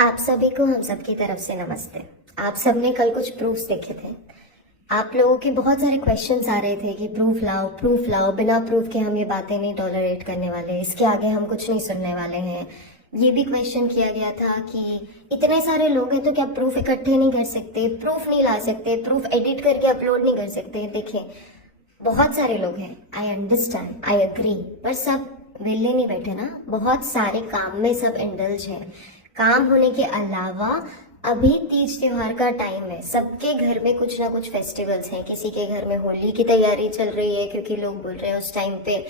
आप सभी को हम सबकी तरफ से नमस्ते। आप सबने कल कुछ प्रूफ्स देखे थे। आप लोगों के बहुत सारे क्वेश्चंस आ रहे थे कि प्रूफ लाओ, बिना प्रूफ के हम ये बातें नहीं टॉलरेट करने वाले, इसके आगे हम कुछ नहीं सुनने वाले हैं। ये भी क्वेश्चन किया गया था कि इतने सारे लोग हैं तो क्या प्रूफ इकट्ठे नहीं कर सकते, प्रूफ नहीं ला सकते, प्रूफ एडिट करके अपलोड नहीं कर सकते। देखिए, बहुत सारे लोग हैं, आई अंडरस्टैंड, आई एग्री, पर सब वेले नहीं बैठे ना। बहुत सारे काम में सब इंडल्ज हैं। काम होने के अलावा अभी तीज त्योहार का टाइम है, सबके घर में कुछ ना कुछ फेस्टिवल्स हैं। किसी के घर में होली की तैयारी चल रही है क्योंकि लोग बोल रहे हैं उस टाइम पे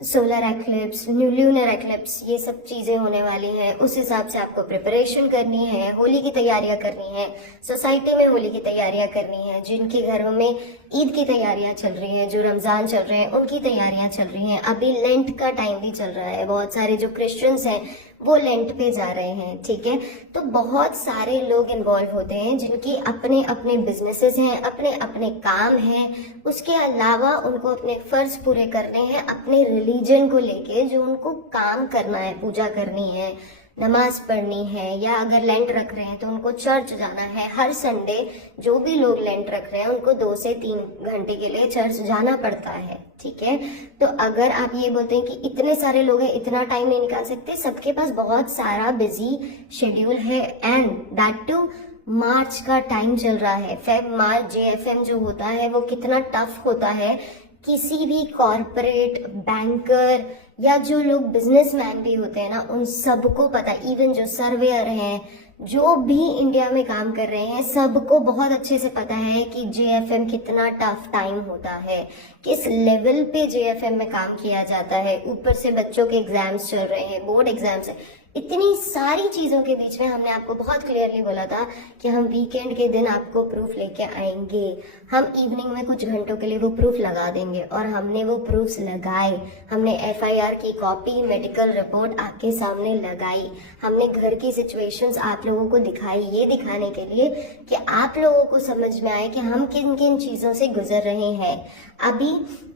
सोलर एक्लिप्स, ल्यूनर एक्लिप्स, ये सब चीजें होने वाली हैं। उस हिसाब से आपको प्रिपरेशन करनी है, होली की तैयारियां करनी है, सोसाइटी में होली की तैयारियां करनी है। जिनके घरों में ईद की तैयारियां चल रही हैं, जो रमजान चल रहे हैं उनकी तैयारियां चल रही हैं। अभी लेंट का टाइम भी चल रहा है, बहुत सारे जो क्रिश्चियंस हैं वो लेंट पे जा रहे हैं, ठीक है। तो बहुत सारे लोग इन्वॉल्व होते हैं जिनकी अपने अपने बिजनेसेस हैं, अपने अपने काम हैं। उसके अलावा उनको अपने फर्ज पूरे करने हैं अपने रिलीजन को लेके, जो उनको काम करना है, पूजा करनी है, नमाज पढ़नी है, या अगर लेंट रख रहे हैं तो उनको चर्च जाना है। हर संडे जो भी लोग लेंट रख रहे हैं उनको 2 से 3 घंटे के लिए चर्च जाना पड़ता है, ठीक है। तो अगर आप ये बोलते हैं कि इतने सारे लोग हैं, इतना टाइम नहीं निकाल सकते, सबके पास बहुत सारा बिजी शेड्यूल है। एंड दैट टू मार्च का टाइम चल रहा है, फेब मार्च JFM जो होता है वो कितना टफ होता है। किसी भी कॉरपोरेट बैंकर या जो लोग बिजनेसमैन भी होते हैं ना, उन सबको पता, इवन जो सर्वेयर हैं, जो भी इंडिया में काम कर रहे हैं, सबको बहुत अच्छे से पता है कि JFM कितना टफ टाइम होता है, किस लेवल पे JFM में काम किया जाता है। ऊपर से बच्चों के एग्जाम्स चल रहे हैं, बोर्ड एग्जाम्स है। इतनी सारी चीजों के बीच में हमने आपको बहुत क्लियरली बोला था कि हम वीकेंड के दिन आपको प्रूफ लेके आएंगे, हम इवनिंग में कुछ घंटों के लिए वो प्रूफ लगा देंगे। और हमने वो प्रूफ्स लगाए, हमने FIR की कॉपी, मेडिकल रिपोर्ट आपके सामने लगाई, हमने घर की सिचुएशंस आप लोगों को दिखाई, ये दिखाने के लिए कि आप लोगों को समझ में आए कि हम किन किन चीजों से गुजर रहे हैं। अभी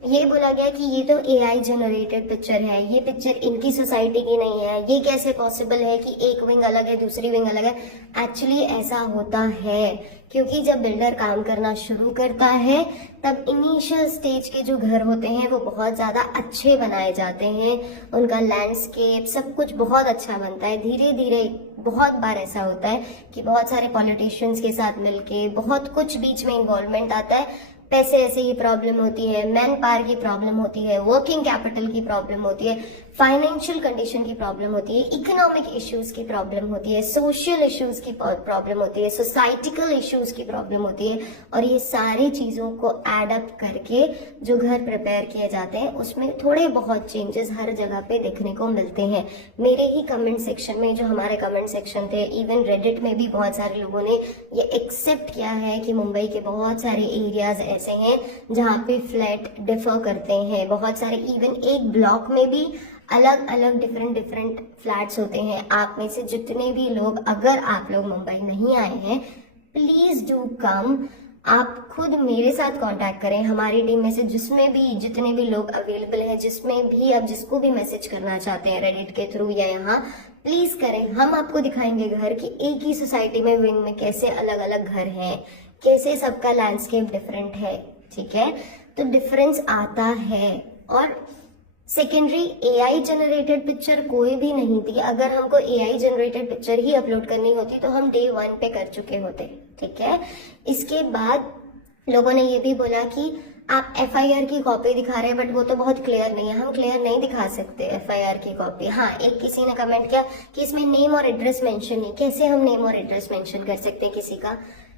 ये बोला गया कि ये तो AI जनरेटेड पिक्चर है, ये पिक्चर इनकी सोसाइटी की नहीं है, ये कैसे पॉसिबल है कि एक विंग अलग है दूसरी विंग अलग है। एक्चुअली ऐसा होता है क्योंकि जब बिल्डर काम करना शुरू करता है तब इनिशियल स्टेज के जो घर होते हैं वो बहुत ज्यादा अच्छे बनाए जाते हैं, उनका लैंडस्केप सब कुछ बहुत अच्छा बनता है। धीरे धीरे बहुत बार ऐसा होता है कि बहुत सारे पॉलिटिशियंस के साथ मिलके बहुत कुछ बीच में इन्वॉल्वमेंट आता है, पैसे ऐसे ही प्रॉब्लम होती है, मैन पावर की प्रॉब्लम होती है, वर्किंग कैपिटल की प्रॉब्लम होती है, फाइनेंशियल कंडीशन की प्रॉब्लम होती है, इकोनॉमिक इश्यूज की प्रॉब्लम होती है, सोशल इश्यूज की प्रॉब्लम होती है, सोसाइटिकल इश्यूज की प्रॉब्लम होती है। और ये सारी चीजों को एड अप करके जो घर प्रिपेयर किए जाते हैं उसमें थोड़े बहुत चेंजेस हर जगह पे देखने को मिलते हैं। मेरे ही कमेंट सेक्शन में, जो हमारे कमेंट सेक्शन थे, इवन रेडिट में भी बहुत सारे लोगों ने ये एक्सेप्ट किया है कि मुंबई के बहुत सारे एरियाज ऐसे हैं जहाँ पे फ्लैट डिफर करते हैं। बहुत सारे, इवन एक ब्लॉक में भी अलग अलग डिफरेंट फ्लैट्स होते हैं। आप में से जितने भी लोग, अगर आप लोग मुंबई नहीं आए हैं, प्लीज डू कम। आप खुद मेरे साथ कांटेक्ट करें, हमारी टीम में से जिसमें भी, जितने भी लोग अवेलेबल हैं, जिसमें भी आप जिसको भी मैसेज करना चाहते हैं रेडिट के थ्रू या यहाँ, प्लीज करें। हम आपको दिखाएंगे घर की एक ही सोसाइटी में विंग में कैसे अलग अलग घर हैं, कैसे सबका लैंडस्केप डिफरेंट है, ठीक है। तो डिफरेंस आता है। और सेकेंडरी, AI जनरेटेड पिक्चर कोई भी नहीं थी। अगर हमको AI जनरेटेड पिक्चर ही अपलोड करनी होती तो हम डे 1 पे कर चुके होते, ठीक है। इसके बाद लोगों ने ये भी बोला कि आप FIR की कॉपी दिखा रहे हैं बट वो तो बहुत क्लियर नहीं है। हम क्लियर नहीं दिखा सकते FIR की कॉपी। हाँ, एक किसी ने कमेंट किया कि इसमें नेम और एड्रेस मेंशन नहीं। कैसे हम नेम और एड्रेस मेंशन कर सकते हैं किसी का?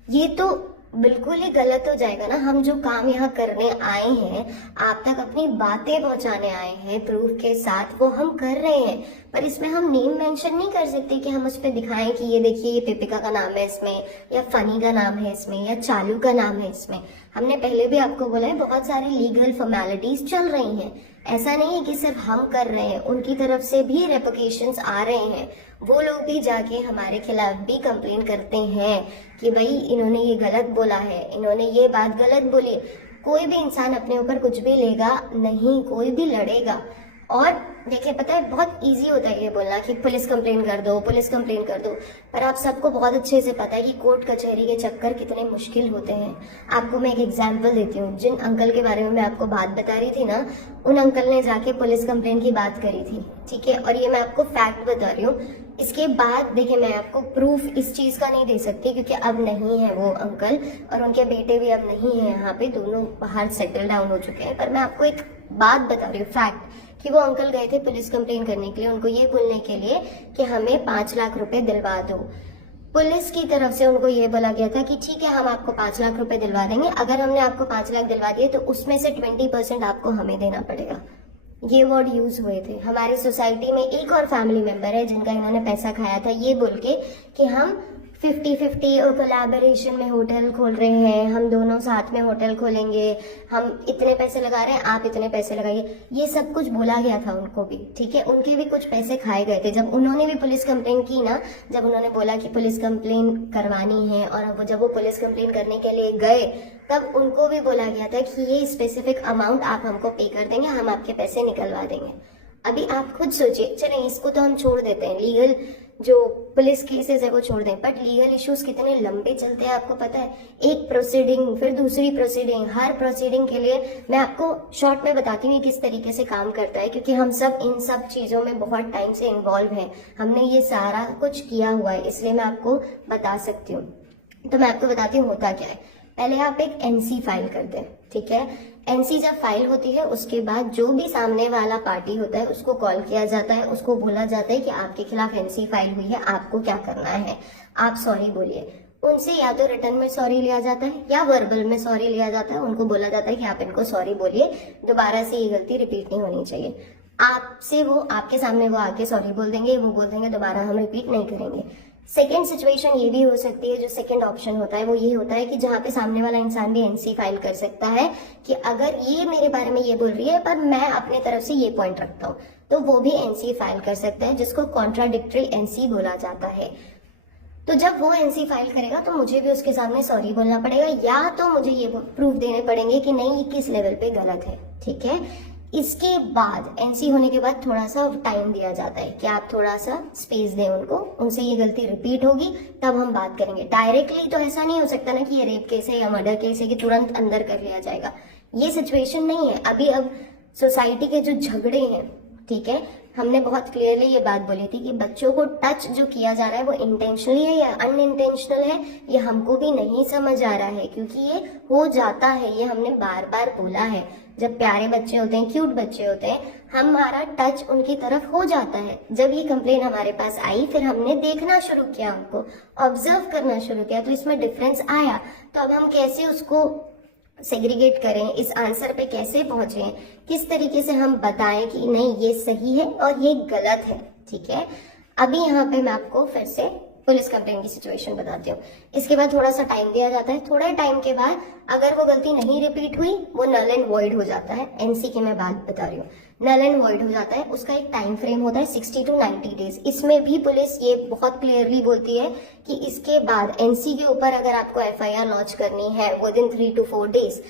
ये तो बिल्कुल ही गलत हो जाएगा ना। हम जो काम यहाँ करने आए हैं, आप तक अपनी बातें पहुंचाने आए हैं प्रूफ के साथ, वो हम कर रहे हैं। पर इसमें हम नेम मेंशन नहीं कर सकते कि हम उस पर दिखाएं कि ये देखिए ये पिपिका का नाम है इसमें, या फनी का नाम है इसमें, या चालू का नाम है इसमें। हमने पहले भी आपको बोला है बहुत सारी लीगल फॉर्मेलिटीज चल रही हैं। ऐसा नहीं है कि सिर्फ हम कर रहे हैं, उनकी तरफ से भी रेपुकेशंस आ रहे हैं। वो लोग भी जाके हमारे खिलाफ भी कंप्लेन करते हैं कि भाई इन्होंने ये गलत बोला है, इन्होंने ये बात गलत बोली। कोई भी इंसान अपने ऊपर कुछ भी लेगा नहीं, कोई भी लड़ेगा। और देखिए पता है बहुत इजी होता है ये बोलना कि पुलिस कंप्लेन कर दो, पुलिस कंप्लेन कर दो, पर आप सबको बहुत अच्छे से पता है कि कोर्ट कचहरी के चक्कर कितने मुश्किल होते हैं। आपको मैं एक एग्जांपल देती हूँ। जिन अंकल के बारे में मैं आपको बात बता रही थी ना, उन अंकल ने जाके पुलिस कंप्लेन की बात करी थी, ठीक है, और ये मैं आपको फैक्ट बता रही हूँ। इसके बाद देखिए मैं आपको प्रूफ इस चीज का नहीं दे सकती क्योंकि अब नहीं है वो अंकल, और उनके बेटे भी अब नहीं है यहाँ पे, दोनों बाहर सेटल डाउन हो चुके हैं। पर मैं आपको एक बात बता रही हूँ, फैक्ट, कि वो अंकल गए थे पुलिस कंप्लेन करने के लिए, उनको ये बोलने के लिए कि हमें 5 लाख रुपए दिलवा दो। पुलिस की तरफ से उनको ये बोला गया था कि ठीक है हम आपको 5 लाख रुपए दिलवा देंगे, अगर हमने आपको 5 लाख दिलवा दिए तो उसमें से 20% आपको हमें देना पड़ेगा। ये वर्ड यूज हुए थे। हमारी सोसाइटी में एक और फैमिली मेंबर है जिनका इन्होंने पैसा खाया था ये बोल के कि हम 50-50 और कोलैबोरेशन में होटल खोल रहे हैं, हम दोनों साथ में होटल खोलेंगे, हम इतने पैसे लगा रहे हैं, आप इतने पैसे लगाइए, ये सब कुछ बोला गया था उनको भी, ठीक है। उनके भी कुछ पैसे खाए गए थे। जब उन्होंने भी पुलिस कंप्लेन की ना, जब उन्होंने बोला कि पुलिस कंप्लेन करवानी है, और जब वो पुलिस कंप्लेन करने के लिए गए तब उनको भी बोला गया था कि ये स्पेसिफिक अमाउंट आप हमको पे कर देंगे, हम आपके पैसे निकलवा देंगे। अभी आप खुद सोचिए, चलिए इसको तो हम छोड़ देते हैं, लीगल जो पुलिस केसेस है वो छोड़ दें, बट लीगल इश्यूज कितने लंबे चलते हैं आपको पता है। एक प्रोसीडिंग फिर दूसरी प्रोसीडिंग, हर प्रोसीडिंग के लिए मैं आपको शॉर्ट में बताती हूँ किस तरीके से काम करता है, क्योंकि हम सब इन सब चीजों में बहुत टाइम से इन्वॉल्व हैं, हमने ये सारा कुछ किया हुआ है, इसलिए मैं आपको बता सकती हूँ। तो मैं आपको बताती हूँ होता क्या है। पहले आप एक एनसी फाइल करते हैं, ठीक है। एनसी जब फाइल होती है उसके बाद जो भी सामने वाला पार्टी होता है उसको कॉल किया जाता है, उसको बोला जाता है कि आपके खिलाफ एनसी फाइल हुई है, आपको क्या करना है, आप सॉरी बोलिए। उनसे या तो रिटर्न में सॉरी लिया जाता है या वर्बल में सॉरी लिया जाता है। उनको बोला जाता है कि आप इनको सॉरी बोलिए, दोबारा से ये गलती रिपीट नहीं होनी चाहिए। आपसे वो आपके सामने वो आके सॉरी बोल देंगे, वो बोल देंगे दोबारा हम रिपीट नहीं करेंगे। सेकेंड सिचुएशन ये भी हो सकती है, जो सेकेंड ऑप्शन होता है वो ये होता है कि जहाँ पे सामने वाला इंसान भी एनसी फाइल कर सकता है कि अगर ये मेरे बारे में ये बोल रही है पर मैं अपने तरफ से ये पॉइंट रखता हूँ, तो वो भी एनसी फाइल कर सकता है, जिसको कॉन्ट्राडिक्टरी एनसी बोला जाता है। तो जब वो एनसी फाइल करेगा तो मुझे भी उसके सामने सॉरी बोलना पड़ेगा, या तो मुझे ये प्रूफ देने पड़ेंगे कि नहीं ये किस लेवल पे गलत है, ठीक है। इसके बाद एनसी होने के बाद थोड़ा सा टाइम दिया जाता है कि आप थोड़ा सा स्पेस दें उनको, उनसे ये गलती रिपीट होगी तब हम बात करेंगे। डायरेक्टली तो ऐसा नहीं हो सकता ना कि ये रेप केस है या मर्डर केस है कि तुरंत अंदर कर लिया जाएगा, ये सिचुएशन नहीं है अभी। अब सोसाइटी के जो झगड़े हैं, ठीक है, हमने बहुत क्लियरली ये बात बोली थी कि बच्चों को टच जो किया जा रहा है वो इंटेंशनली है या अनइंटेंशनल है, ये हमको भी नहीं समझ आ रहा है, क्योंकि ये हो जाता है, ये हमने बार बार बोला है। जब प्यारे बच्चे होते हैं, क्यूट बच्चे होते हैं, हमारा टच उनकी तरफ हो जाता है। जब ये कंप्लेन हमारे पास आई फिर हमने देखना शुरू किया, उनको ऑब्जर्व करना शुरू किया, तो इसमें डिफरेंस आया। तो अब हम कैसे उसको सेग्रीगेट करें, इस आंसर पे कैसे पहुंचे, किस तरीके से हम बताएं कि नहीं ये सही है और ये गलत है, ठीक है। अभी यहाँ पे मैं आपको फिर से पुलिस कंप्लेन की सिचुएशन बताती हूँ। इसके बाद थोड़ा सा टाइम दिया जाता है, थोड़ा टाइम के बाद अगर वो गलती नहीं रिपीट हुई वो नल एंड वॉइड हो जाता है। एनसी की मैं बात बता रही हूँ, नल एंड वॉइड हो जाता है। उसका एक टाइम फ्रेम होता है 60 to 90 डेज। इसमें भी पुलिस ये बहुत क्लियरली बोलती है कि इसके बाद एनसी के ऊपर अगर आपको एफआईआर लॉन्च करनी है विदिन 3 to 4 डेज,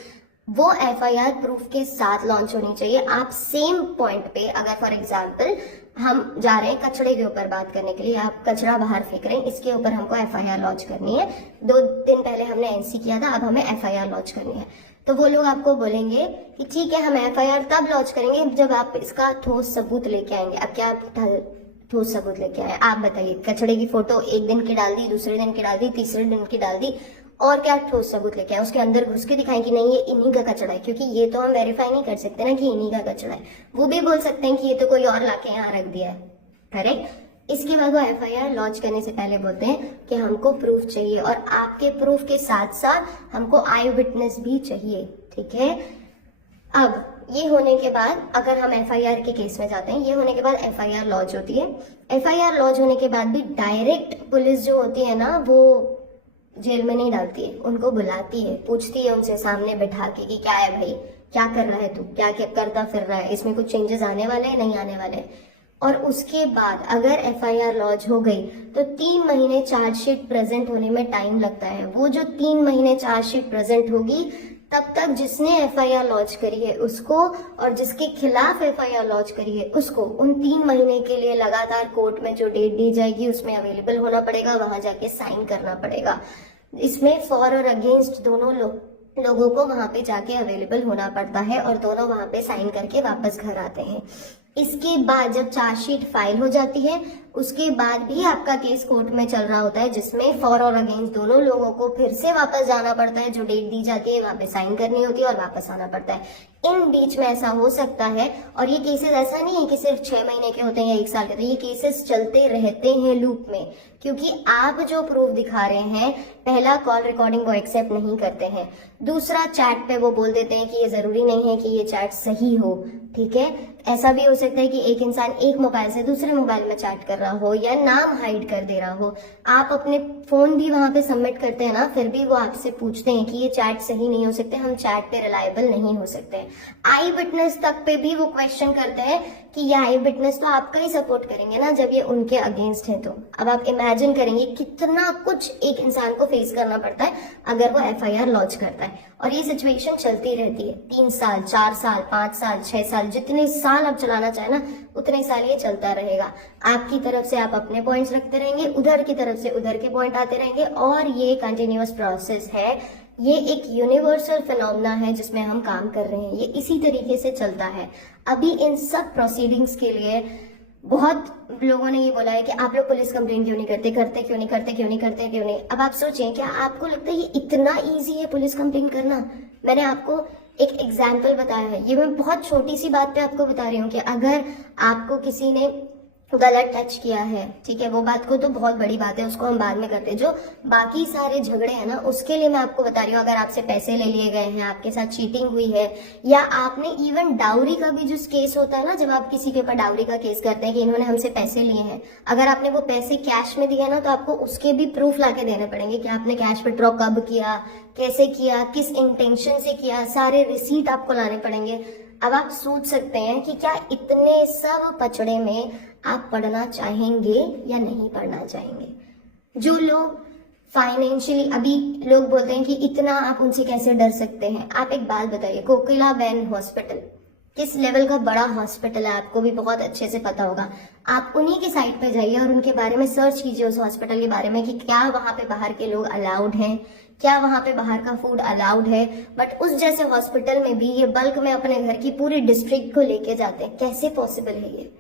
वो एफआईआर प्रूफ के साथ लॉन्च होनी चाहिए। आप सेम पॉइंट पे, अगर फॉर एग्जांपल हम जा रहे हैं कचड़े के ऊपर बात करने के लिए, आप कचरा बाहर फेंक रहे हैं, इसके ऊपर हमको एफआईआर लॉन्च करनी है, 2 दिन पहले हमने एनसी किया था, अब हमें एफआईआर लॉन्च करनी है, तो वो लोग आपको बोलेंगे कि ठीक है हम एफआईआर तब लॉन्च करेंगे जब आप इसका ठोस सबूत लेके आएंगे। अब क्या ठोस सबूत लेके आए, आप बताइए। कचड़े की फोटो एक दिन की डाल दी, दूसरे दिन की डाल दी, तीसरे दिन की डाल दी, और क्या ठोस सबूत लेके आए, उसके अंदर घुस के दिखाएं कि नहीं ये इन्हीं का कचड़ा है, क्योंकि ये तो हम वेरीफाई नहीं कर सकते ना कि इन्हीं का कचड़ा है। वो भी बोल सकते हैं कि ये तो कोई और लाके यहाँ रख दिया है, करेक्ट। इसके बाद वो एफआईआर लॉन्च करने से पहले बोलते हैं कि हमको प्रूफ चाहिए, और आपके प्रूफ के साथ साथ हमको आई विटनेस भी चाहिए, ठीक है। अब ये होने के बाद अगर हम एफआईआर के केस में जाते हैं, ये होने के बाद एफआईआर लॉन्च होती है। एफआईआर लॉन्च होने के बाद भी डायरेक्ट पुलिस जो होती है ना, वो जेल में नहीं डालती है, उनको बुलाती है, पूछती है उनसे सामने बैठा के कि क्या है भाई, क्या कर रहा है तू, क्या क्या करता फिर रहा है, इसमें कुछ चेंजेस आने वाले हैं नहीं आने वाले। और उसके बाद अगर एफआईआर लॉन्च हो गई तो 3 महीने चार्जशीट प्रेजेंट होने में टाइम लगता है। वो जो 3 महीने चार्जशीट प्रेजेंट होगी तब तक जिसने एफआईआर लॉन्च करी है उसको और जिसके खिलाफ एफआईआर लॉन्च करी है उसको उन 3 महीने के लिए लगातार कोर्ट में जो डेट दी जाएगी उसमें अवेलेबल होना पड़ेगा, वहां जाके साइन करना पड़ेगा। इसमें फॉर और अगेंस्ट दोनों लोगों को वहां पे जाके अवेलेबल होना पड़ता है और दोनों वहां पे साइन करके वापस घर आते हैं। इसके बाद जब चार्जशीट फाइल हो जाती है उसके बाद भी आपका केस कोर्ट में चल रहा होता है, जिसमें फॉर और अगेंस्ट दोनों लोगों को फिर से वापस जाना पड़ता है। जो डेट दी जाती है वहां पे साइन करनी होती है और वापस आना पड़ता है। इन बीच में ऐसा हो सकता है, और ये केसेस ऐसा नहीं है कि सिर्फ 6 महीने के होते हैं या 1 साल के होते हैं, ये केसेस चलते रहते हैं लूप में, क्योंकि आप जो प्रूफ दिखा रहे हैं, पहला कॉल रिकॉर्डिंग वो एक्सेप्ट नहीं करते हैं, दूसरा चैट पे वो बोल देते हैं कि ये जरूरी नहीं है कि ये चैट सही हो। ठीक है, ऐसा भी हो सकता है कि एक इंसान एक मोबाइल से दूसरे मोबाइल में चैट कर रहा हो या नाम हाइड कर दे रहा हो। आप अपने फोन भी वहां पे सबमिट करते हैं ना, फिर भी वो आपसे पूछते हैं कि ये चैट सही नहीं हो सकते, हम चैट पे रिलायबल नहीं हो सकते। आई विटनेस तक पे भी वो क्वेश्चन करते हैं कि ये आई विटनेस तो आपका ही सपोर्ट करेंगे ना जब ये उनके अगेंस्ट है। तो अब आप इमेजिन करेंगे कितना कुछ एक इंसान को फेस करना पड़ता है अगर वो एफआईआर लॉन्च करता है। और ये सिचुएशन चलती रहती है 3 साल, 4 साल, 5 साल, 6 साल, जितने साल आप चलाना चाहे ना उतने साल ये चलता रहेगा। आपकी तरफ से आप अपने पॉइंट्स रखते रहेंगे, उधर की तरफ से उधर के पॉइंट आते रहेंगे, और ये कंटिन्यूअस प्रोसेस है। ये एक यूनिवर्सल फिनोमेना है जिसमें हम काम कर रहे हैं, ये इसी तरीके से चलता है। अभी इन सब प्रोसीडिंग्स के लिए बहुत लोगों ने ये बोला है कि आप लोग पुलिस कंप्लेन क्यों नहीं करते, करते क्यों नहीं, करते क्यों नहीं, करते क्यों नहीं। अब आप सोचें, क्या आपको लगता है ये इतना इजी है पुलिस कंप्लेन करना? मैंने आपको एक एग्जाम्पल बताया है, ये मैं बहुत छोटी सी बात पे आपको बता रही हूँ कि अगर आपको किसी ने गलत टच किया है, ठीक है, वो बात को तो बहुत बड़ी बात है, उसको हम बाद में करते हैं। जो बाकी सारे झगड़े हैं ना उसके लिए मैं आपको बता रही हूँ। अगर आपसे पैसे ले लिए गए हैं, आपके साथ चीटिंग हुई है, या आपने इवन डाउरी का भी जो केस होता है ना, जब आप किसी के ऊपर डाउरी का केस करते हैं कि इन्होंने हमसे पैसे लिए हैं, अगर आपने वो पैसे कैश में दिया ना तो आपको उसके भी प्रूफ लाके देने पड़ेंगे कि आपने कैश विड्रॉ कब किया, कैसे किया, किस इंटेंशन से किया, सारे रिसीट आपको लाने पड़ेंगे। अब आप सोच सकते हैं कि क्या इतने सब पचड़े में आप पढ़ना चाहेंगे या नहीं पढ़ना चाहेंगे। जो लोग फाइनेंशियली, अभी लोग बोलते हैं कि इतना आप उनसे कैसे डर सकते हैं। आप एक बात बताइए, कोकिलाबेन हॉस्पिटल किस लेवल का बड़ा हॉस्पिटल है, आपको भी बहुत अच्छे से पता होगा। आप उन्हीं की साइट पे जाइए और उनके बारे में सर्च कीजिए, उस हॉस्पिटल के बारे में, कि क्या वहां पे बाहर के लोग अलाउड हैं, क्या वहां पे बाहर का फूड अलाउड है। बट उस जैसे हॉस्पिटल में भी ये बल्क में अपने घर की पूरी डिस्ट्रिक्ट को लेके जाते हैं। कैसे पॉसिबल है ये?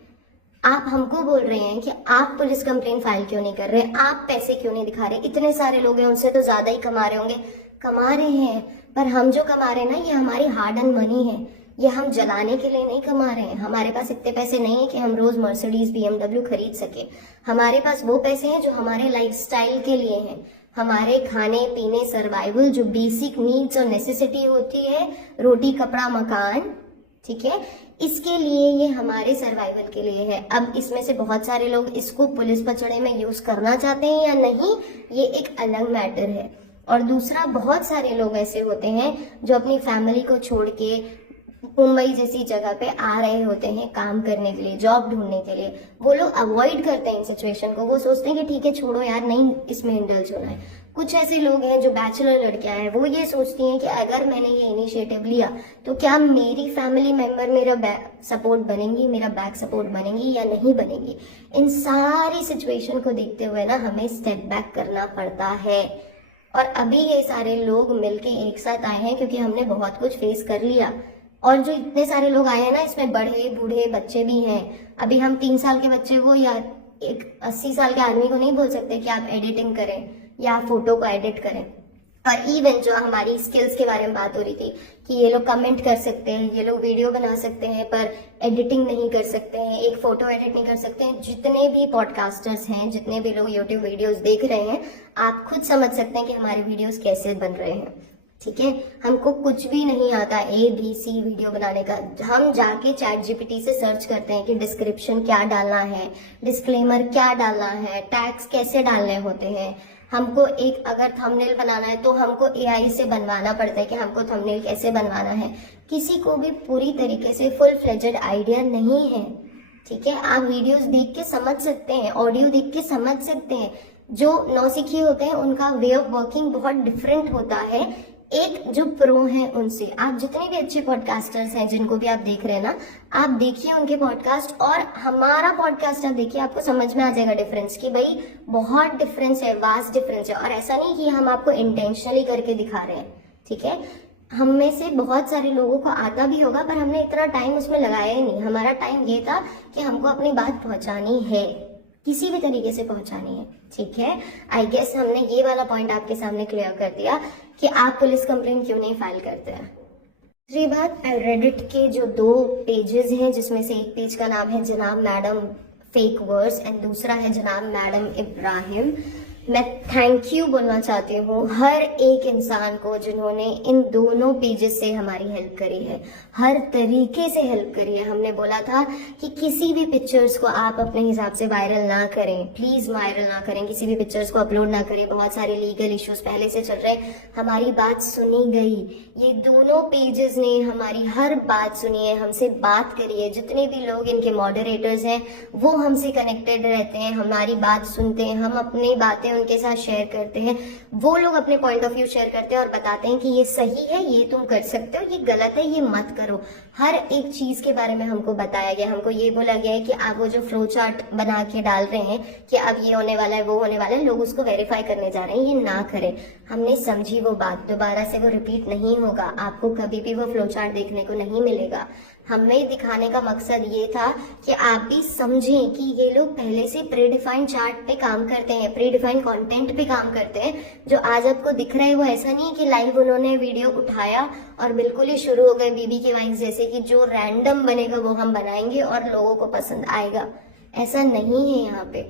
आप हमको बोल रहे हैं कि आप पुलिस कंप्लेन फाइल क्यों नहीं कर रहे, आप पैसे क्यों नहीं दिखा रहे। इतने सारे लोग हैं, उनसे तो ज्यादा ही कमा रहे होंगे। कमा रहे हैं, पर हम जो कमा रहे हैं ना, ये हमारी हार्ड एंड मनी है, ये हम जलाने के लिए नहीं कमा रहे हैं। हमारे पास इतने पैसे नहीं है कि हम रोज मर्सिडीज BMW खरीद सके। हमारे पास वो पैसे हैं जो हमारे लाइफस्टाइल के लिए हैं, हमारे खाने पीने, सर्वाइवल, जो बेसिक नीड्स और नेसेसिटी होती है, रोटी कपड़ा मकान, ठीक है, इसके लिए, ये हमारे सर्वाइवल के लिए है। अब इसमें से बहुत सारे लोग इसको पुलिस पचड़े में यूज करना चाहते हैं या नहीं, ये एक अलग मैटर है। और दूसरा, बहुत सारे लोग ऐसे होते हैं जो अपनी फैमिली को छोड़ के मुंबई जैसी जगह पे आ रहे होते हैं काम करने के लिए, जॉब ढूंढने के लिए। वो लोग अवॉइड करते हैं इन सिचुएशन को, वो सोचते हैं कि ठीक है छोड़ो यार, नहीं इसमें इंडल्ज होना है। कुछ ऐसे लोग हैं जो बैचलर लड़कियां हैं, वो ये सोचती हैं कि अगर मैंने ये इनिशिएटिव लिया तो क्या मेरी फैमिली मेंबर मेरा बैक सपोर्ट बनेंगी, मेरा बैक सपोर्ट बनेंगी या नहीं बनेंगी। इन सारी सिचुएशन को देखते हुए ना हमें स्टेप बैक करना पड़ता है। और अभी ये सारे लोग मिलके एक साथ आए हैं क्योंकि हमने बहुत कुछ फेस कर लिया। और जो इतने सारे लोग आए हैं ना, इसमें बड़े बूढ़े बच्चे भी हैं। अभी हम 3 साल के बच्चे को या एक 80 साल के आदमी को नहीं बोल सकते कि आप एडिटिंग करें या फोटो को एडिट करें। और इवन जो हमारी स्किल्स के बारे में बात हो रही थी कि ये लोग कमेंट कर सकते हैं, ये लोग वीडियो बना सकते हैं, पर एडिटिंग नहीं कर सकते हैं, एक फोटो एडिट नहीं कर सकते हैं। जितने भी पॉडकास्टर्स हैं, जितने भी लोग यूट्यूब वीडियोस देख रहे हैं, आप खुद समझ सकते हैं कि हमारे वीडियोस कैसे बन रहे हैं। ठीक है, हमको कुछ भी नहीं आता ABC वीडियो बनाने का। हम जाके ChatGPT से सर्च करते हैं कि डिस्क्रिप्शन क्या डालना है, डिस्क्लेमर क्या डालना है, टैग्स कैसे डालने होते हैं। हमको एक अगर थंबनेल बनाना है तो हमको AI से बनवाना पड़ता है कि हमको थंबनेल कैसे बनवाना है। किसी को भी पूरी तरीके से फुल फ्लेजेड आइडिया नहीं है। ठीक है, आप वीडियोस देख के समझ सकते हैं, ऑडियो देख के समझ सकते हैं। जो नौसिखिए होते हैं उनका वे ऑफ वर्किंग बहुत डिफरेंट होता है। एक जो प्रो हैं उनसे, आप जितने भी अच्छे पॉडकास्टर्स हैं जिनको भी आप देख रहे हैं ना, आप देखिए उनके पॉडकास्ट और हमारा पॉडकास्ट आप देखिए, आपको समझ में आ जाएगा डिफरेंस कि भाई बहुत डिफरेंस है, वास्ट डिफरेंस है। और ऐसा नहीं कि हम आपको इंटेंशनली करके दिखा रहे हैं, ठीक है। हम में से बहुत सारे लोगों को आता भी होगा पर हमने इतना टाइम उसमें लगाया ही नहीं। हमारा टाइम ये था कि हमको अपनी बात पहुंचानी है, किसी भी तरीके से पहुंचानी है, ठीक है। आई गेस हमने ये वाला पॉइंट आपके सामने क्लियर कर दिया कि आप पुलिस कंप्लेंट क्यों नहीं फाइल करते हैं। दूसरी बात, रेडिट के जो 2 पेजेस हैं जिसमें से एक पेज का नाम है जनाब मैडम फेक वर्ड्स एंड दूसरा है जनाब मैडम इब्राहिम, मैं थैंक यू बोलना चाहती हूँ हर एक इंसान को जिन्होंने इन दोनों पेजेस से हमारी हेल्प करी है, हर तरीके से हेल्प करी है। हमने बोला था कि किसी भी पिक्चर्स को आप अपने हिसाब से वायरल ना करें, प्लीज वायरल ना करें, किसी भी पिक्चर्स को अपलोड ना करें। बहुत सारे लीगल इश्यूज पहले से चल रहे, हमारी बात सुनी गई। ये दोनों पेजेस ने हमारी हर बात सुनी है, हमसे बात करी है। जितने भी लोग इनके मॉडरेटर्स हैं वो हमसे कनेक्टेड रहते हैं, हमारी बात सुनते हैं, हम अपनी बातें उनके साथ शेयर करते हैं, वो लोग अपने पॉइंट ऑफ व्यू शेयर करते हैं और बताते हैं कि ये सही है, ये तुम कर सकते हो, ये गलत है, ये मत करो। हर एक चीज के बारे में हमको बताया गया। हमको ये बोला गया है कि आप वो जो फ्लो चार्ट बना के डाल रहे हैं कि अब ये होने वाला है, वो होने वाला है, लोग उसको वेरीफाई करने जा रहे हैं, ये ना करें। हमने समझी वो बात, दोबारा से वो रिपीट नहीं होगा, आपको कभी भी वो फ्लो चार्ट देखने को नहीं मिलेगा। हमें दिखाने का मकसद ये था कि आप भी समझें कि ये लोग पहले से प्री डिफाइंड चार्ट पे काम करते हैं, प्री डिफाइंड कंटेंट पे काम करते हैं। जो आज आपको दिख रहा है वो ऐसा नहीं है कि लाइव उन्होंने वीडियो उठाया और बिल्कुल ही शुरू हो गए बीबी की वाइफ जैसे कि जो रैंडम बनेगा वो हम बनाएंगे और लोगों को पसंद आएगा। ऐसा नहीं है यहाँ पे,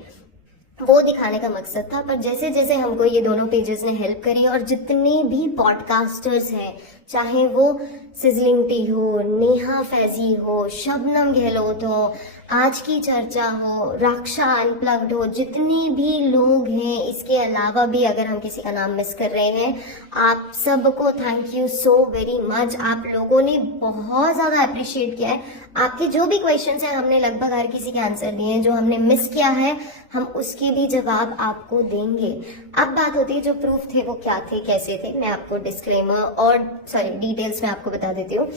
वो दिखाने का मकसद था। पर जैसे जैसे हमको ये दोनों पेजेस ने हेल्प करी और जितने भी पॉडकास्टर्स हैं, चाहे वो सिजलिंग टी हो, नेहा फैजी हो, शबनम गहलोत हो, आज की चर्चा हो, रक्षा अनप्लग्ड हो, जितने भी लोग हैं, इसके अलावा भी अगर हम किसी का नाम मिस कर रहे हैं, आप सबको thank you so very much. आप लोगों ने बहुत ज्यादा अप्रिशिएट किया है। आपके जो भी क्वेश्चंस हैं हमने लगभग हर किसी के आंसर दिए हैं। जो हमने मिस किया है हम उसके भी जवाब आपको देंगे। अब बात होती है जो प्रूफ थे वो क्या थे, कैसे थे। मैं आपको डिस्क्लेमर और डिटेल्स में आपको बता देती हूँ।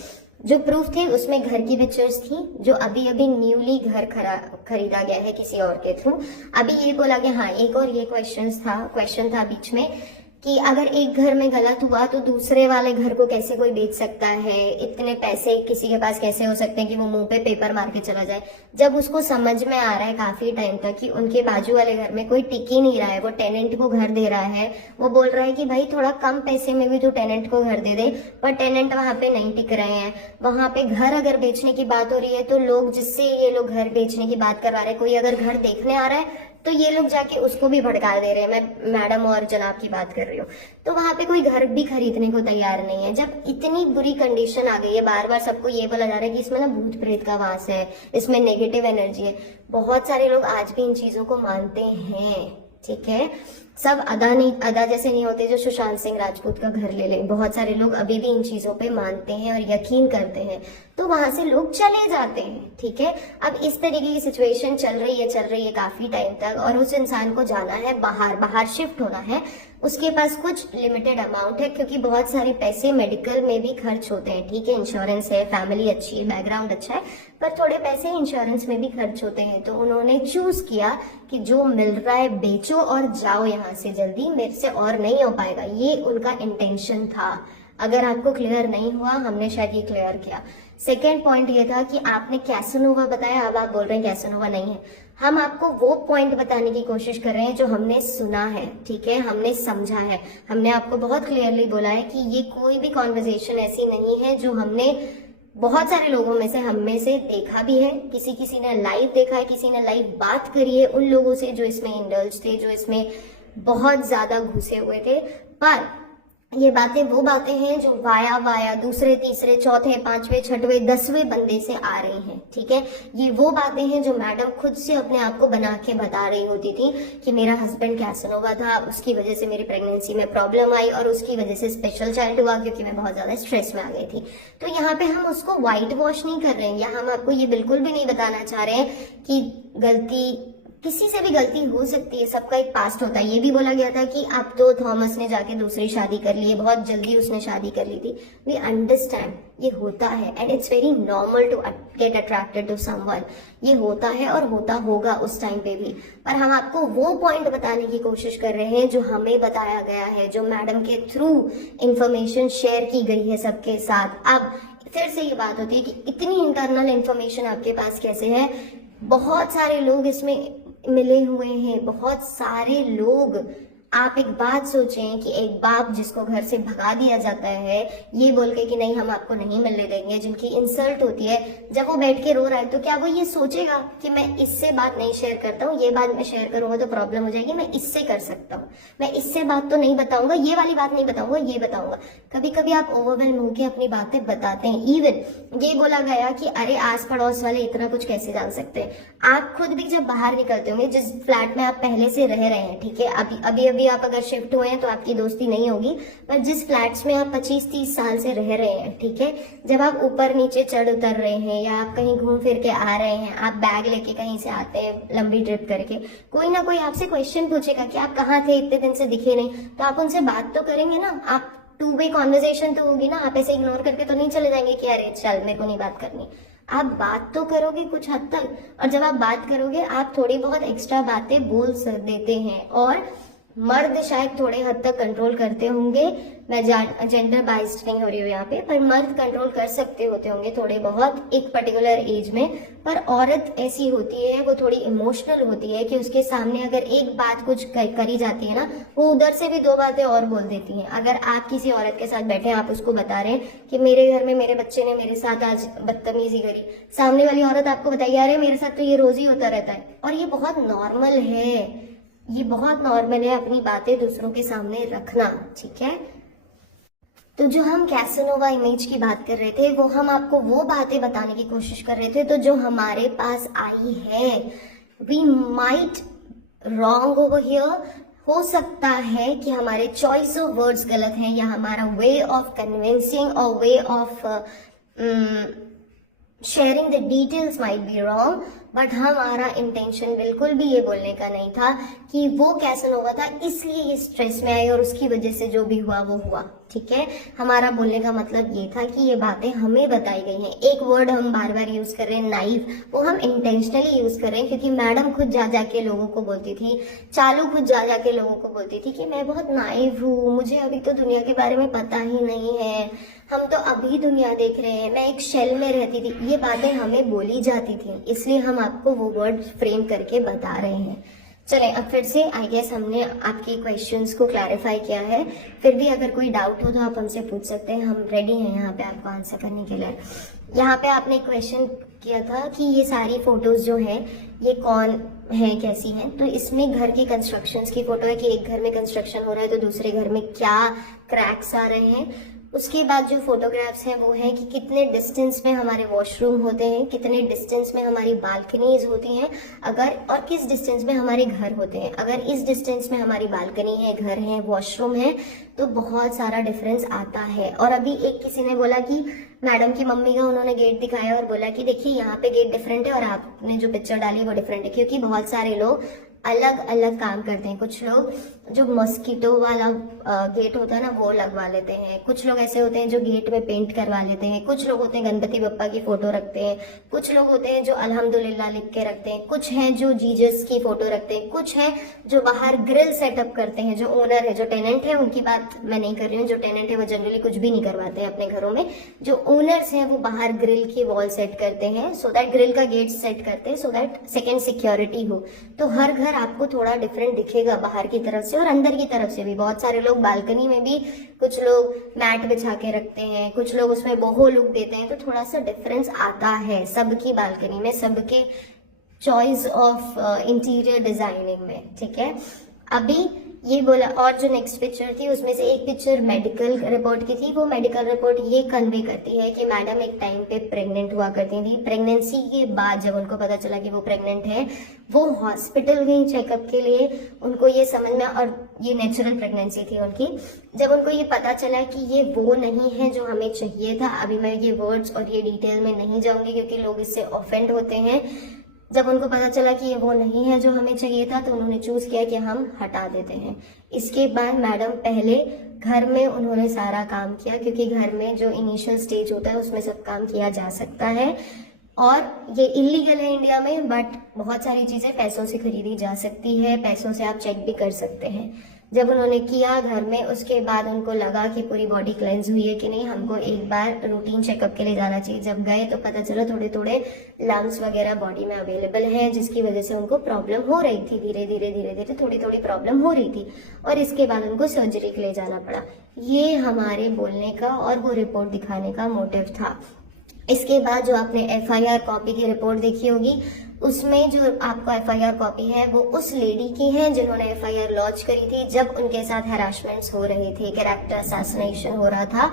जो प्रूफ थे उसमें घर की पिक्चर्स थी जो अभी अभी न्यूली घर खरीदा गया है किसी और के थ्रू। अभी ये बोला गया, हाँ एक और ये क्वेश्चन था बीच में कि अगर एक घर में गलत हुआ तो दूसरे वाले घर को कैसे कोई बेच सकता है, इतने पैसे किसी के पास कैसे हो सकते हैं कि वो मुंह पे पेपर मार के चला जाए। जब उसको समझ में आ रहा है काफी टाइम तक कि उनके बाजू वाले घर में कोई टिक ही नहीं रहा है, वो टेनेंट को घर दे रहा है, वो बोल रहा है कि भाई थोड़ा कम पैसे में भी तो टेनेंट को घर दे दे, पर टेनेंट वहां पे नहीं टिक रहे हैं। वहां पे घर अगर बेचने की बात हो रही है तो लोग जिससे ये लोग घर बेचने की बात करवा रहे हैं, कोई अगर घर देखने आ रहा है तो ये लोग जाके उसको भी भड़का दे रहे हैं। मैं मैडम और जनाब की बात कर रही हूँ। तो वहां पे कोई घर भी खरीदने को तैयार नहीं है। जब इतनी बुरी कंडीशन आ गई है, बार बार सबको ये बोला जा रहा है कि इसमें ना भूत प्रेत का वास है, इसमें नेगेटिव एनर्जी है। बहुत सारे लोग आज भी इन चीजों को मानते हैं, ठीक है। सब अदा जैसे नहीं होते जो सुशांत सिंह राजपूत का घर ले लें। बहुत सारे लोग अभी भी इन चीजों पे मानते हैं और यकीन करते हैं, तो वहां से लोग चले जाते हैं, ठीक है। अब इस तरीके की सिचुएशन चल रही है काफी टाइम तक, और उस इंसान को जाना है बाहर शिफ्ट होना है। उसके पास कुछ लिमिटेड अमाउंट है क्योंकि बहुत सारे पैसे मेडिकल में भी खर्च होते हैं, ठीक है। इंश्योरेंस है, फैमिली अच्छी है, बैकग्राउंड अच्छा है, पर थोड़े पैसे इंश्योरेंस में भी खर्च होते हैं। तो उन्होंने चूज किया कि जो मिल रहा है बेचो और जाओ यहाँ से जल्दी, मेरे से और नहीं हो पाएगा। ये उनका इंटेंशन था। अगर आपको क्लियर नहीं हुआ, हमने शायद ये क्लियर किया। सेकेंड पॉइंट ये था कि आपने कैसनोवा बताया, अब आप बोल रहे हैं कैसनोवा नहीं है। हम आपको वो पॉइंट बताने की कोशिश कर रहे हैं जो हमने सुना है, ठीक है, हमने समझा है। हमने आपको बहुत क्लियरली बोला है कि ये कोई भी कॉन्वर्जेशन ऐसी नहीं है जो हमने बहुत सारे लोगों में से हम में से देखा भी है। किसी ने लाइव देखा है, किसी ने लाइव बात करी है उन लोगों से जो इसमें इंडल्ज थे, जो इसमें बहुत ज्यादा घुसे हुए थे। पर ये बातें वो बातें हैं जो वाया दूसरे तीसरे चौथे पांचवे छठवें 10वें बंदे से आ रही हैं, ठीक है। ये वो बातें हैं जो मैडम खुद से अपने आप को बना के बता रही होती थी कि मेरा हस्बैंड कैसनोवा था, उसकी वजह से मेरी प्रेगनेंसी में प्रॉब्लम आई और उसकी वजह से स्पेशल चाइल्ड हुआ क्योंकि मैं बहुत ज्यादा स्ट्रेस में आ गई थी। तो यहाँ पे हम उसको व्हाइट वॉश नहीं कर रहे हैं, या हम आपको ये बिल्कुल भी नहीं बताना चाह रहे हैं कि गलती किसी से भी गलती हो सकती है, सबका एक पास्ट होता है। ये भी बोला गया था कि अब तो थॉमस ने जाके दूसरी शादी कर ली है, बहुत जल्दी उसने शादी कर ली थी। वी अंडरस्टैंड, ये होता है and it's very normal to get attracted to someone. ये होता है और होता होगा उस टाइम पे भी। पर हम आपको वो पॉइंट बताने की कोशिश कर रहे हैं जो हमें बताया गया है, जो मैडम के थ्रू इंफॉर्मेशन शेयर की गई है सबके साथ। अब फिर से ये बात होती है कि इतनी इंटरनल इंफॉर्मेशन आपके पास कैसे है। बहुत सारे लोग इसमें मिले हुए हैं, बहुत सारे लोग। आप एक बात सोचें कि एक बाप जिसको घर से भगा दिया जाता है ये बोल के कि नहीं हम आपको नहीं मिलने देंगे, जिनकी इंसल्ट होती है, जब वो बैठ के रो रहा है तो क्या वो ये सोचेगा कि मैं इससे बात नहीं शेयर करता हूँ, ये बात मैं शेयर करूंगा तो प्रॉब्लम हो जाएगी, मैं इससे कर सकता हूँ, मैं इससे बात तो नहीं बताऊंगा, ये वाली बात नहीं बताऊंगा, ये बताऊंगा। कभी कभी आप ओवरवेलम होकर अपनी बातें बताते हैं। इवन ये बोला गया कि अरे आस पड़ोस वाले इतना कुछ कैसे जान सकते हैं। आप खुद भी जब बाहर निकलते होंगे, जिस फ्लैट में आप पहले से रह रहे हैं, ठीक है, अभी आप अगर शिफ्ट हुए हैं तो आपकी दोस्ती नहीं होगी, पर जिस फ्लैट्स में आप 25-30 साल से रह रहे हैं, ठीक है, जब आप ऊपर नीचे चढ़ उतर रहे हैं या आप कहीं घूम फिर के आ रहे हैं, आप बैग लेके कहीं से आते हैं लंबी ट्रिप करके, कोई ना कोई आपसे क्वेश्चन पूछेगा कि आप कहाँ थे, इतने दिन से दिखे नहीं, तो आप उनसे बात तो करेंगे ना। आप टू वे कॉन्वर्जेशन तो होगी ना, आप ऐसे इग्नोर करके तो नहीं चले जाएंगे कि अरे चल मेरे को नहीं बात करनी। आप बात तो करोगे कुछ हद तक, और जब आप बात करोगे आप थोड़ी बहुत एक्स्ट्रा बातें बोल देते हैं। और मर्द शायद थोड़े हद तक कंट्रोल करते होंगे, मैं जेंडर बाइस्ड नहीं हो रही हूँ यहाँ पे, पर मर्द कंट्रोल कर सकते होते होंगे थोड़े बहुत एक पर्टिकुलर एज में। पर औरत ऐसी होती है, वो थोड़ी इमोशनल होती है कि उसके सामने अगर एक बात कुछ करी जाती है ना, वो उधर से भी 2 बातें और बोल देती हैं। अगर आप किसी औरत के साथ बैठे हैं, आप उसको बता रहे हैं कि मेरे घर में मेरे बच्चे ने मेरे साथ आज बदतमीजी करी, सामने वाली औरत आपको बताइए अरे मेरे साथ तो ये रोज ही होता रहता है, और ये बहुत नॉर्मल है, ये बहुत नॉर्मल है अपनी बातें दूसरों के सामने रखना, ठीक है। तो जो हम कैसनोवा इमेज की बात कर रहे थे, वो हम आपको वो बातें बताने की कोशिश कर रहे थे तो जो हमारे पास आई है। We might wrong over here, हो सकता है कि हमारे चॉइस ऑफ वर्ड्स गलत हैं, या हमारा वे ऑफ कन्विंसिंग और way of sharing the details might be wrong, but हमारा इंटेंशन बिल्कुल भी ये बोलने का नहीं था कि वो कैसनोवा था इसलिए ये स्ट्रेस में आई और उसकी वजह से जो भी हुआ वो हुआ, ठीक है। हमारा बोलने का मतलब ये था कि ये बातें हमें बताई गई हैं। एक वर्ड हम बार बार यूज कर रहे हैं नाइव, वो हम इंटेंशनली यूज कर रहे हैं क्योंकि मैडम खुद जा जाके लोगों को बोलती थी, चालू खुद जा जाके लोगों को बोलती थी कि मैं बहुत नाइव हूँ, मुझे अभी तो दुनिया के बारे में पता ही नहीं है, हम तो अभी दुनिया देख रहे हैं, मैं एक शेल में रहती थी। ये बातें हमें बोली जाती थी, इसलिए हम आपको वो वर्ड फ्रेम करके बता रहे हैं। चलें, अब फिर से आई गेस हमने आपके क्वेश्चंस को क्लैरिफाई किया है। फिर भी अगर कोई डाउट हो तो आप हमसे पूछ सकते हैं, हम रेडी हैं यहाँ पे आपको आंसर करने के लिए। यहाँ पे आपने क्वेश्चन किया था कि ये सारी फोटोज जो है ये कौन है, कैसी हैं। तो इसमें घर की कंस्ट्रक्शंस की फोटो है कि एक घर में कंस्ट्रक्शन हो रहा है तो दूसरे घर में क्या क्रैक्स आ रहे हैं। उसके बाद जो फोटोग्राफ्स हैं वो है कि कितने डिस्टेंस में हमारे वॉशरूम होते हैं, कितने डिस्टेंस में हमारी बालकनीज होती हैं, अगर और किस डिस्टेंस में हमारे घर होते हैं। अगर इस डिस्टेंस में हमारी बालकनी है, घर है, वॉशरूम है, तो बहुत सारा डिफरेंस आता है। और अभी एक किसी ने बोला कि मैडम की मम्मी का उन्होंने गेट दिखाया और बोला कि देखिए यहाँ पे गेट डिफरेंट है और आपने जो पिक्चर डाली वो डिफरेंट है, क्योंकि बहुत सारे लोग अलग अलग काम करते हैं। कुछ लोग जो मॉस्किटो वाला गेट होता है ना वो लगवा लेते हैं, कुछ लोग ऐसे होते हैं जो गेट में पेंट करवा लेते हैं, कुछ लोग होते हैं गणपति बप्पा की फोटो रखते हैं, कुछ लोग होते हैं जो अल्हम्दुलिल्लाह लिख के रखते हैं, कुछ हैं जो जीसस की फोटो रखते हैं, कुछ हैं जो बाहर ग्रिल सेटअप करते हैं। जो ओनर है, जो टेनेंट है, उनकी बात मैं नहीं कर रही हूँ, जो टेनेंट है वो जनरली कुछ भी नहीं करवाते हैं अपने घरों में। जो ओनर्स हैं वो बाहर ग्रिल की वॉल सेट करते हैं, सो दैट ग्रिल का गेट सेट करते हैं, सो दैट सेकेंड सिक्योरिटी हो। तो हर घर आपको थोड़ा डिफरेंट दिखेगा बाहर की तरफ से और अंदर की तरफ से भी। बहुत सारे लोग बालकनी में भी कुछ लोग मैट बिछा के रखते हैं, कुछ लोग उसमें बोहो लुक देते हैं, तो थोड़ा सा डिफरेंस आता है सबकी बालकनी में, सबके चॉइस ऑफ इंटीरियर डिजाइनिंग में, ठीक है। अभी ये बोला, और जो नेक्स्ट पिक्चर थी उसमें से एक पिक्चर मेडिकल रिपोर्ट की थी। वो मेडिकल रिपोर्ट ये कन्वे करती है कि मैडम एक टाइम पे प्रेग्नेंट हुआ करती थी। प्रेगनेंसी के बाद जब उनको पता चला कि वो प्रेग्नेंट है, वो हॉस्पिटल गई चेकअप के लिए। उनको ये समझ में, और ये नेचुरल प्रेगनेंसी थी उनकी, जब उनको ये पता चला कि ये वो नहीं है जो हमें चाहिए था। अभी मैं ये वर्ड्स और ये डिटेल में नहीं जाऊंगी क्योंकि लोग इससे ऑफेंड होते हैं। जब उनको पता चला कि ये वो नहीं है जो हमें चाहिए था, तो उन्होंने चूज किया कि हम हटा देते हैं। इसके बाद मैडम पहले घर में उन्होंने सारा काम किया, क्योंकि घर में जो इनिशियल स्टेज होता है उसमें सब काम किया जा सकता है, और ये इलीगल है इंडिया में, बट बहुत सारी चीजें पैसों से खरीदी जा सकती है, पैसों से आप चेक भी कर सकते हैं। जब उन्होंने किया घर में, उसके बाद उनको लगा कि पूरी बॉडी क्लेंस हुई है कि नहीं, हमको एक बार रूटीन चेकअप के लिए जाना चाहिए। जब गए तो पता चला थोड़े थोड़े लंग्स वगैरह बॉडी में अवेलेबल है, जिसकी वजह से उनको प्रॉब्लम हो रही थी, धीरे धीरे थोड़ी थोड़ी प्रॉब्लम हो रही थी, और इसके बाद उनको सर्जरी के लिए जाना पड़ा। ये हमारे बोलने का और वो रिपोर्ट दिखाने का मोटिव था। इसके बाद जो आपने FIR कॉपी की रिपोर्ट देखी होगी, उसमें जो आपको FIR कॉपी है वो उस लेडी की है जिन्होंने FIR लॉन्च करी थी जब उनके साथ हैरासमेंट्स हो रहे थे, कैरेक्टर असैसिनेशन हो रहा था,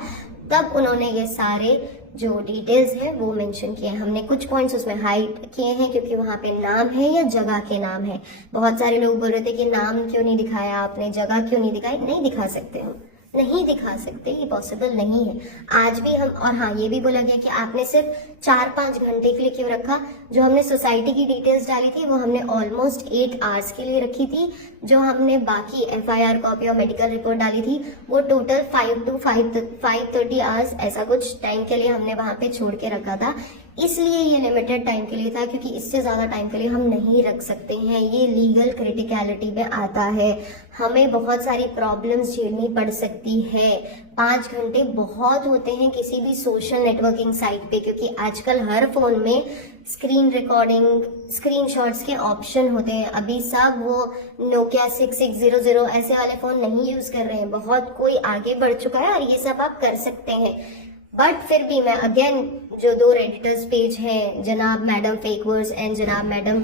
तब उन्होंने ये सारे जो डिटेल्स हैं वो मेंशन किए हैं। हमने कुछ पॉइंट्स उसमें हाइड किए हैं क्योंकि वहाँ पे नाम है या जगह के नाम है। बहुत सारे लोग बोल रहे थे कि नाम क्यों नहीं दिखाया आपने, जगह क्यों नहीं दिखाई। नहीं दिखा सकते, हम नहीं दिखा सकते, ये पॉसिबल नहीं है आज भी हम। और हाँ, ये भी बोला गया कि आपने सिर्फ 4-5 घंटे के लिए क्यों रखा। जो हमने सोसाइटी की डिटेल्स डाली थी वो हमने ऑलमोस्ट 8 आवर्स के लिए रखी थी। जो हमने बाकी FIR कॉपी और मेडिकल रिपोर्ट डाली थी वो टोटल 5 to 5:30 आवर्स ऐसा कुछ टाइम के लिए हमने वहां पे छोड़ के रखा था। इसलिए ये लिमिटेड टाइम के लिए था, क्योंकि इससे ज्यादा टाइम के लिए हम नहीं रख सकते हैं। ये लीगल क्रिटिकलिटी में आता है, हमें बहुत सारी प्रॉब्लम्स झेलनी पड़ सकती है। 5 घंटे बहुत होते हैं किसी भी सोशल नेटवर्किंग साइट पे, क्योंकि आजकल हर फोन में स्क्रीन रिकॉर्डिंग, स्क्रीनशॉट्स के ऑप्शन होते हैं। अभी सब वो Nokia 6600 ऐसे वाले फोन नहीं यूज कर रहे हैं, बहुत कोई आगे बढ़ चुका है और ये सब आप कर सकते हैं। बट फिर भी मैं अगेन जो 2 रेडिटर्स पेज हैं, जनाब मैडम फेकवर्स एंड जनाब मैडम,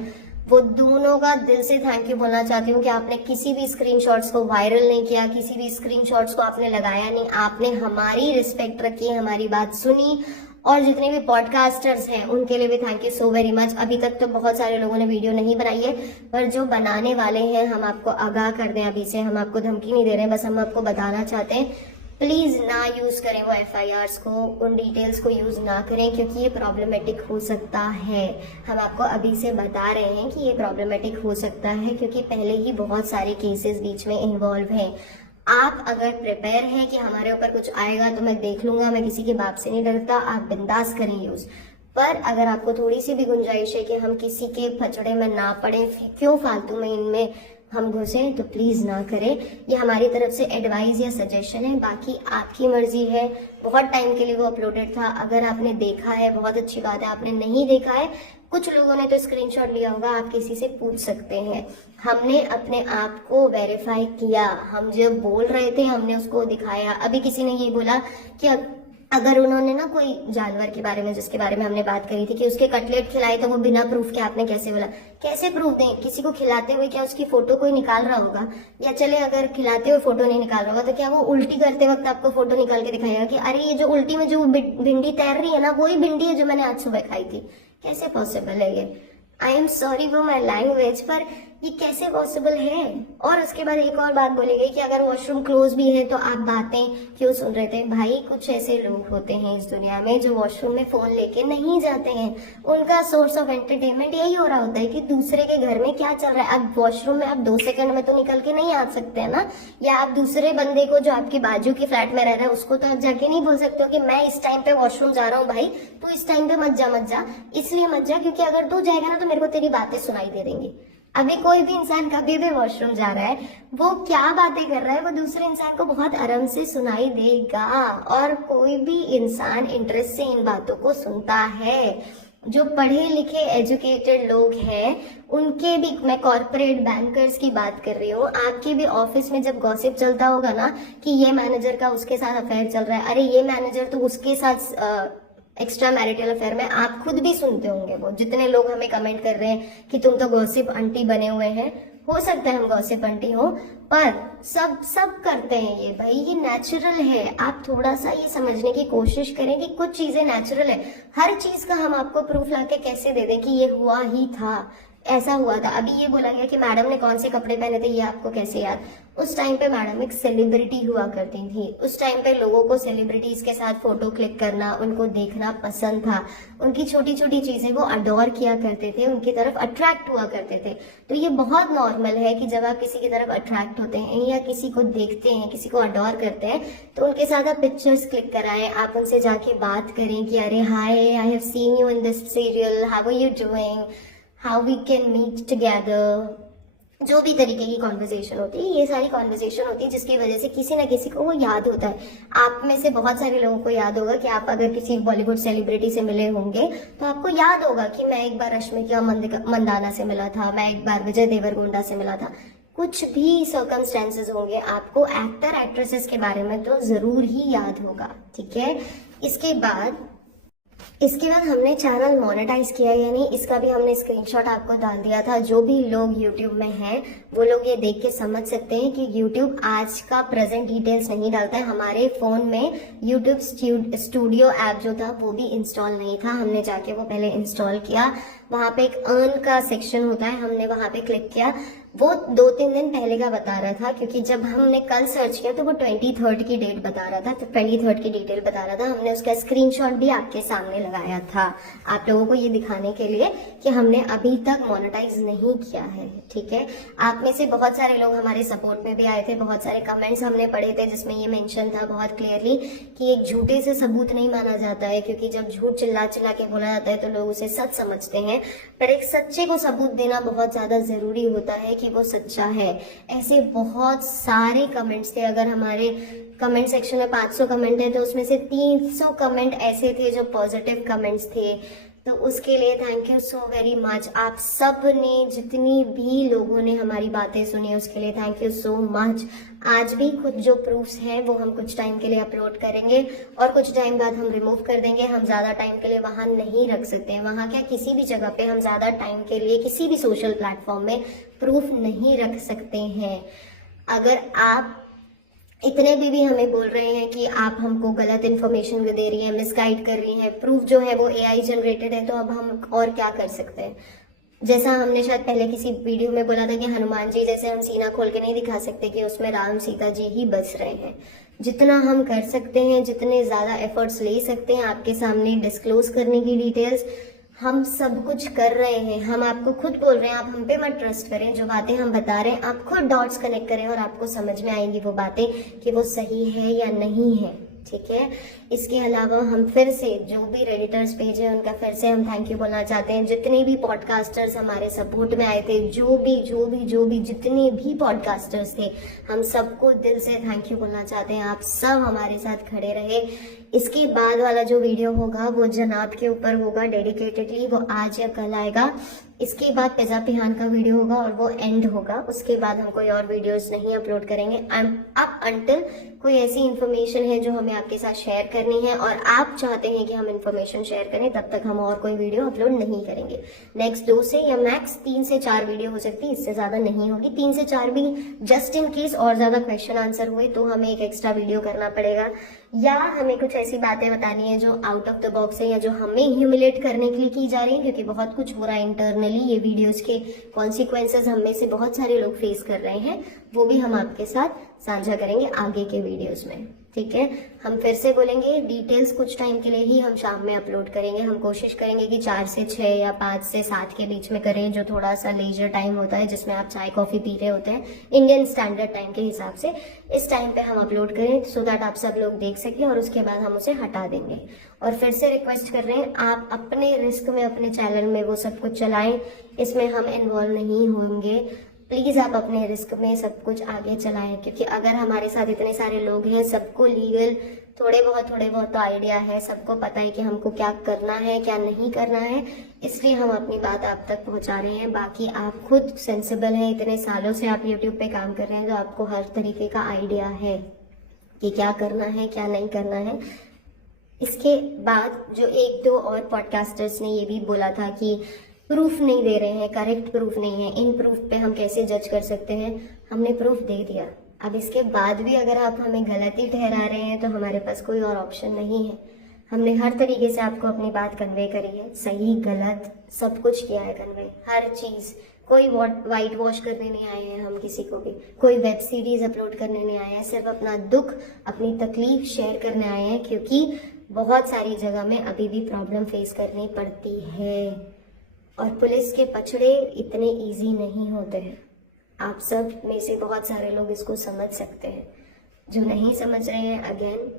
वो दोनों का दिल से थैंक यू बोलना चाहती हूँ कि आपने किसी भी स्क्रीनशॉट्स को वायरल नहीं किया, किसी भी स्क्रीनशॉट्स को आपने लगाया नहीं, आपने हमारी रिस्पेक्ट रखी, हमारी बात सुनी। और जितने भी पॉडकास्टर्स हैं उनके लिए भी thank you so very much. अभी तक तो बहुत सारे लोगों ने वीडियो नहीं बनाई है, पर जो बनाने वाले हैं हम आपको आगाह कर दें अभी से, हम आपको धमकी नहीं दे रहे हैं, बस हम आपको बताना चाहते हैं प्लीज ना यूज करें वो FIRs को, उन डिटेल्स को यूज ना करें, क्योंकि ये प्रॉब्लमेटिक हो सकता है। हम आपको अभी से बता रहे हैं कि ये प्रॉब्लमेटिक हो सकता है, क्योंकि पहले ही बहुत सारे केसेस बीच में इन्वॉल्व हैं। आप अगर प्रिपेयर हैं कि हमारे ऊपर कुछ आएगा तो मैं देख लूंगा, मैं किसी के बाप से नहीं डरता, आप बिंदास करें यूज। पर अगर आपको थोड़ी सी भी गुंजाइश है कि हम किसी के फचड़े में ना पड़े, क्यों फालतू में इनमें हम घुसे, तो प्लीज ना करें। ये हमारी तरफ से एडवाइस या सजेशन है, बाकी आपकी मर्जी है। बहुत टाइम के लिए वो अपलोडेड था, अगर आपने देखा है बहुत अच्छी बात है, आपने नहीं देखा है, कुछ लोगों ने तो स्क्रीनशॉट लिया होगा, आप किसी से पूछ सकते हैं। हमने अपने आप को वेरीफाई किया, हम जब बोल रहे थे हमने उसको दिखाया। अभी किसी ने ये बोला कि अगर उन्होंने ना कोई जानवर के बारे में, जिसके बारे में हमने बात करी थी कि उसके कटलेट खिलाए, तो वो बिना प्रूफ के आपने कैसे बोला। कैसे प्रूफ दें किसी को खिलाते हुए? क्या उसकी फोटो कोई निकाल रहा होगा? या चले अगर खिलाते हुए फोटो नहीं निकाल रहा होगा तो क्या वो उल्टी करते वक्त आपको फोटो निकाल के दिखाएगा कि अरे ये जो उल्टी में जो भिंडी तैर रही है ना, वही भिंडी है जो मैंने आज सुबह खाई थी? कैसे पॉसिबल है ये? I am sorry for my language, पर ये कैसे पॉसिबल है? और उसके बाद एक और बात बोली गई कि अगर वॉशरूम क्लोज भी है तो आप बातें क्यों सुन रहे थे। भाई कुछ ऐसे लोग होते हैं इस दुनिया में जो वॉशरूम में फोन लेके नहीं जाते हैं, उनका सोर्स ऑफ एंटरटेनमेंट यही हो रहा होता है कि दूसरे के घर में क्या चल रहा है। अब वॉशरूम में आप 2 सेकंड में तो निकल के नहीं आ सकते हैं ना, या आप दूसरे बंदे को जो आपके बाजू के फ्लैट में रह रहा है उसको तो आप जाके नहीं बोल सकते हो कि मैं इस टाइम पे वॉशरूम जा रहा हूँ, भाई तू इस टाइम पे मत जा। इसलिए मत जा क्योंकि अगर तू जाएगा ना तो मेरे को तेरी बातें सुनाई दे देंगी। अभी कोई भी इंसान कभी भी वॉशरूम जा रहा है, वो क्या बातें कर रहा है वो दूसरे इंसान को बहुत आराम से सुनाई देगा, और कोई भी इंसान इंटरेस्ट से इन बातों को सुनता है। जो पढ़े लिखे एजुकेटेड लोग हैं उनके भी, मैं कॉर्पोरेट बैंकर्स की बात कर रही हूँ, आपके भी ऑफिस में जब गॉसिप चलता होगा ना कि ये मैनेजर का उसके साथ अफेयर चल रहा है, अरे ये मैनेजर तो उसके साथ एक्स्ट्रा मैरिटल अफेयर में, आप खुद भी सुनते होंगे। वो जितने लोग हमें कमेंट कर रहे हैं कि तुम तो गॉसिप आंटी बने हुए हैं, हो सकता है हम गॉसिप आंटी हो, पर सब करते हैं ये, भाई ये नेचुरल है। आप थोड़ा सा ये समझने की कोशिश करें कि कुछ चीजें नेचुरल है। हर चीज का हम आपको प्रूफ लाके कैसे दे दें कि ये हुआ ही था? ऐसा हुआ था। अभी ये बोला गया कि मैडम ने कौन से कपड़े पहने थे, ये आपको कैसे याद? उस टाइम पे मैडम एक सेलिब्रिटी हुआ करती थी। उस टाइम पे लोगों को सेलिब्रिटीज के साथ फोटो क्लिक करना, उनको देखना पसंद था, उनकी छोटी छोटी चीजें वो अडोर किया करते थे, उनकी तरफ अट्रैक्ट हुआ करते थे। तो ये बहुत नॉर्मल है कि जब आप किसी की तरफ अट्रैक्ट होते हैं या किसी को देखते हैं, किसी को अडोर करते हैं, तो उनके साथ आप पिक्चर्स क्लिक कराएं, आप उनसे जाके बात करें कि अरे hi, I have seen you in this serial, how are you doing, how we can meet together. जो भी तरीके की कॉन्वर्जेशन होती है, ये सारी कॉन्वर्जेशन होती है जिसकी वजह से किसी ना किसी को वो याद होता है। आप में से बहुत सारे लोगों को याद होगा कि आप अगर किसी बॉलीवुड सेलिब्रिटी से मिले होंगे तो आपको याद होगा कि मैं एक बार रश्मिका मंदाना से मिला था, मैं एक बार विजय देवरकोंडा से मिला था। कुछ भी सर्कमस्टेंसेस होंगे, आपको एक्टर एक्ट्रेसेस के बारे में तो जरूर ही याद होगा, ठीक है। इसके बाद हमने चैनल मोनेटाइज किया या नहीं, इसका भी हमने स्क्रीनशॉट आपको डाल दिया था। जो भी लोग YouTube में हैं वो लोग ये देख के समझ सकते हैं कि YouTube आज का प्रेजेंट डिटेल्स नहीं डालता है। हमारे फोन में YouTube स्टूडियो ऐप जो था वो भी इंस्टॉल नहीं था, हमने जाके वो पहले इंस्टॉल किया। वहां पे एक अर्न का सेक्शन होता है, हमने वहां पे क्लिक किया। वो 2-3 दिन पहले का बता रहा था, क्योंकि जब हमने कल सर्च किया तो वो 23 की डेट बता रहा था, तो 23 की डिटेल बता रहा था। हमने उसका स्क्रीनशॉट भी आपके सामने लगाया था आप लोगों को ये दिखाने के लिए कि हमने अभी तक मोनेटाइज नहीं किया है, ठीक है। आप में से बहुत सारे लोग हमारे सपोर्ट में भी आए थे, बहुत सारे कमेंट्स हमने पढ़े थे जिसमें ये मेंशन था बहुत क्लियरली कि एक झूठे से सबूत नहीं माना जाता है, क्योंकि जब झूठ चिल्ला चिल्ला के बोला जाता है तो लोग उसे सच समझते हैं, पर एक सच्चे को सबूत देना बहुत ज्यादा जरूरी होता है कि वो सच्चा है। ऐसे बहुत सारे कमेंट्स थे, अगर हमारे कमेंट सेक्शन में 500 कमेंट है तो उसमें से 300 कमेंट ऐसे थे जो पॉजिटिव कमेंट्स थे। तो उसके लिए thank you so very much. आप सब ने, जितनी भी लोगों ने हमारी बातें सुनी उसके लिए थैंक यू सो मच। आज भी कुछ जो प्रूफ्स हैं वो हम कुछ टाइम के लिए अपलोड करेंगे और कुछ टाइम बाद हम रिमूव कर देंगे। हम ज्यादा टाइम के लिए वहां नहीं रख सकते हैं, वहां क्या किसी भी जगह पे हम ज्यादा टाइम के लिए किसी भी सोशल प्लेटफॉर्म में प्रूफ नहीं रख सकते हैं। अगर आप इतने भी हमें बोल रहे हैं कि आप हमको गलत इन्फॉर्मेशन दे रही हैं, मिसगाइड कर रही हैं, प्रूफ जो है वो AI जनरेटेड है, तो अब हम और क्या कर सकते हैं। जैसा हमने शायद पहले किसी वीडियो में बोला था कि हनुमान जी जैसे हम सीना खोल के नहीं दिखा सकते कि उसमें राम सीता जी ही बस रहे हैं। जितना हम कर सकते हैं, जितने ज्यादा एफर्ट्स ले सकते हैं आपके सामने डिस्क्लोज करने की डिटेल्स, हम सब कुछ कर रहे हैं। हम आपको खुद बोल रहे हैं, आप हम पे मत ट्रस्ट करें। जो बातें हम बता रहे हैं आप खुद डॉट्स कनेक्ट करें और आपको समझ में आएंगी वो बातें कि वो सही है या नहीं है, ठीक है। इसके अलावा हम फिर से जो भी रेडिटर्स पेज है उनका फिर से हम थैंक यू बोलना चाहते हैं। जितने भी पॉडकास्टर्स हमारे सपोर्ट में आए थे, जो भी जितने भी पॉडकास्टर्स थे, हम सबको दिल से थैंक यू बोलना चाहते हैं। आप सब हमारे साथ खड़े रहे। इसके बाद वाला जो वीडियो होगा वो जनाब के ऊपर होगा डेडिकेटेडली, वो आज या कल आएगा। इसके बाद पिज़्ज़ा पिहान का वीडियो होगा और वो एंड होगा। उसके बाद हम कोई और वीडियोस नहीं अपलोड करेंगे अब अनटिल कोई ऐसी इन्फॉर्मेशन है जो हमें आपके साथ शेयर करनी है और आप चाहते हैं कि हम इन्फॉर्मेशन शेयर करें, तब तक हम और कोई वीडियो अपलोड नहीं करेंगे। नेक्स्ट 2 से या मैक्स 3 से 4 वीडियो हो सकती है, इससे ज्यादा नहीं होगी। 3 से 4 भी जस्ट इन केस और ज्यादा क्वेश्चन आंसर हुए तो हमें एक एक्स्ट्रा वीडियो करना पड़ेगा, या हमें कुछ ऐसी बातें बतानी है जो आउट ऑफ द बॉक्स है या जो हमें ह्यूमिलेट करने के लिए की जा रही है, क्योंकि बहुत कुछ हो रहा है इंटरनली। ये वीडियोस के कॉन्सिक्वेंसेज हम में से बहुत सारे लोग फेस कर रहे हैं, वो भी हम आपके साथ साझा करेंगे आगे के वीडियोस में, ठीक है। हम फिर से बोलेंगे, डिटेल्स कुछ टाइम के लिए ही हम शाम में अपलोड करेंगे। हम कोशिश करेंगे कि 4 से 6 या 5 से 7 के बीच में करें, जो थोड़ा सा लेजर टाइम होता है जिसमें आप चाय कॉफी पी रहे होते हैं इंडियन स्टैंडर्ड टाइम के हिसाब से। इस टाइम पे हम अपलोड करें सो दैट आप सब लोग देख सकें और उसके बाद हम उसे हटा देंगे। और फिर से रिक्वेस्ट कर रहे हैं, आप अपने रिस्क में अपने चैनल में वो सब कुछ चलाएं, इसमें हम इन्वॉल्व नहीं होंगे। प्लीज आप अपने रिस्क में सब कुछ आगे चलाएं, क्योंकि अगर हमारे साथ इतने सारे लोग हैं, सबको लीगल थोड़े बहुत तो आइडिया है, सबको पता है कि हमको क्या करना है क्या नहीं करना है, इसलिए हम अपनी बात आप तक पहुंचा रहे हैं। बाकी आप खुद सेंसिबल हैं, इतने सालों से आप यूट्यूब पे काम कर रहे हैं तो आपको हर तरीके का आइडिया है कि क्या करना है क्या नहीं करना है। इसके बाद जो 1-2 और पॉडकास्टर्स ने ये भी बोला था कि प्रूफ नहीं दे रहे हैं, करेक्ट प्रूफ नहीं है, इन प्रूफ पे हम कैसे जज कर सकते हैं। हमने प्रूफ दे दिया, अब इसके बाद भी अगर आप हमें गलत ही ठहरा रहे हैं तो हमारे पास कोई और ऑप्शन नहीं है। हमने हर तरीके से आपको अपनी बात कन्वे करी है, सही गलत सब कुछ किया है कन्वे, हर चीज। कोई वाइट वॉश करने नहीं आए हैं हम किसी को भी, कोई वेब सीरीज अपलोड करने नहीं आए हैं, सिर्फ अपना दुख अपनी तकलीफ शेयर करने आए हैं, क्योंकि बहुत सारी जगह में अभी भी प्रॉब्लम फेस करनी पड़ती है और पुलिस के पचड़े इतने इजी नहीं होते हैं। आप सब में से बहुत सारे लोग इसको समझ सकते हैं, जो नहीं समझ रहे हैं अगेन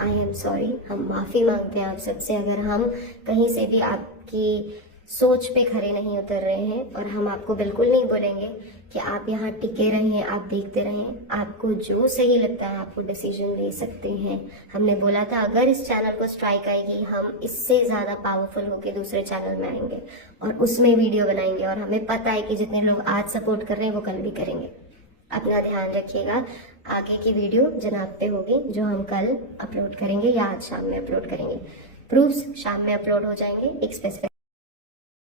आई एम सॉरी, हम माफ़ी मांगते हैं आप सबसे अगर हम कहीं से भी आपकी सोच पे खरे नहीं उतर रहे हैं। और हम आपको बिल्कुल नहीं बोलेंगे कि आप यहाँ टिके रहें, आप देखते रहें, आपको जो सही लगता है आपको डिसीजन ले सकते हैं। हमने बोला था अगर इस चैनल को स्ट्राइक आएगी हम इससे ज़्यादा पावरफुल होकर दूसरे चैनल में आएंगे और उसमें वीडियो बनाएंगे, और हमें पता है कि जितने लोग आज सपोर्ट कर रहे हैं वो कल भी करेंगे। अपना ध्यान रखिएगा, आगे की वीडियो जनाब पे होगी जो हम कल अपलोड करेंगे या आज शाम में अपलोड करेंगे। प्रूफ्स शाम में अपलोड हो जाएंगे एक स्पेसिफिक